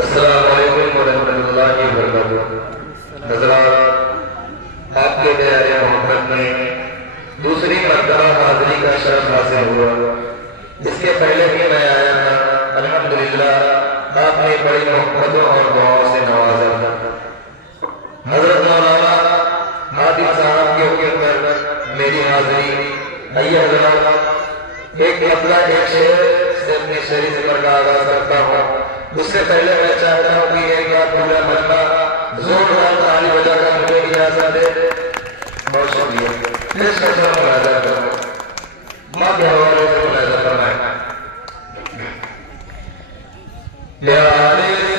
अस्सलामु अलैकुम वरहमतुल्लाहि वबरकातुहू। हज़रात, आपके प्यारे मोहब्बत में दूसरी मर्तबा हाज़िरी का शरफ हासिल हुआ। इसके पहले भी मैं आया था, अल्हम्दुलिल्लाह आपने बड़ी मोहब्बतों और दुआओं से नवाजा था। हज़रत मौलाना आदिल साहब के हुक्म पर मेरी हाज़िरी। आइए हज़रात, एक मतला एक शेर से अपनी शेरी ज़िक्र का आगाज़ करता हूँ। उससे पहले मैं चाहता हूँ कि एक बात पूरा मजमा जोरदार ताली बजाकर मुझे इजाज़त दे। बहुत शुक्रिया। इस कदर मुलाज़ा करो, माँ के हवाले से मुलाज़ा फरमाएं। प्यारे के